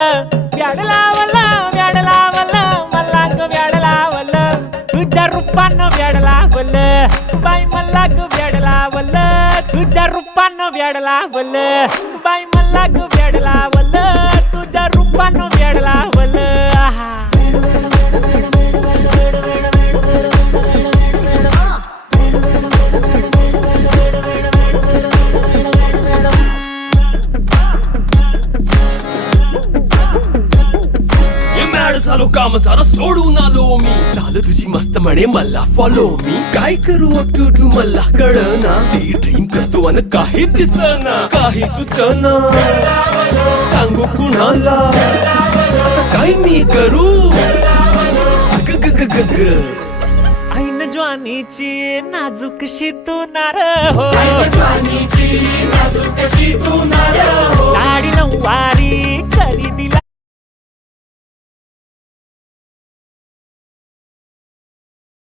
व्याड लावलं मला ग व्याड लावलं तुझ्या रूपानं व्याड लावलं बाई मला ग व्याड लावलं तुझ्या रूपानं व्याड लावलं बाई मला ग व्याड लावलं तुझ्या रूपानं व्याड लावलं आहा झालो काम सारा सोडून आलो मी झालं तुझी मस्त म्हणे मला फॉलो मी काय करू अटू मला कळना ते ड्रीम करतो आणि काही दिसना काही सुचना सांगू कुणाला आता काय मी करू अग ग ग ग ग ऐन ज्वानीची नाजूकशी तू नार हो साडी नऊवारी खरेदी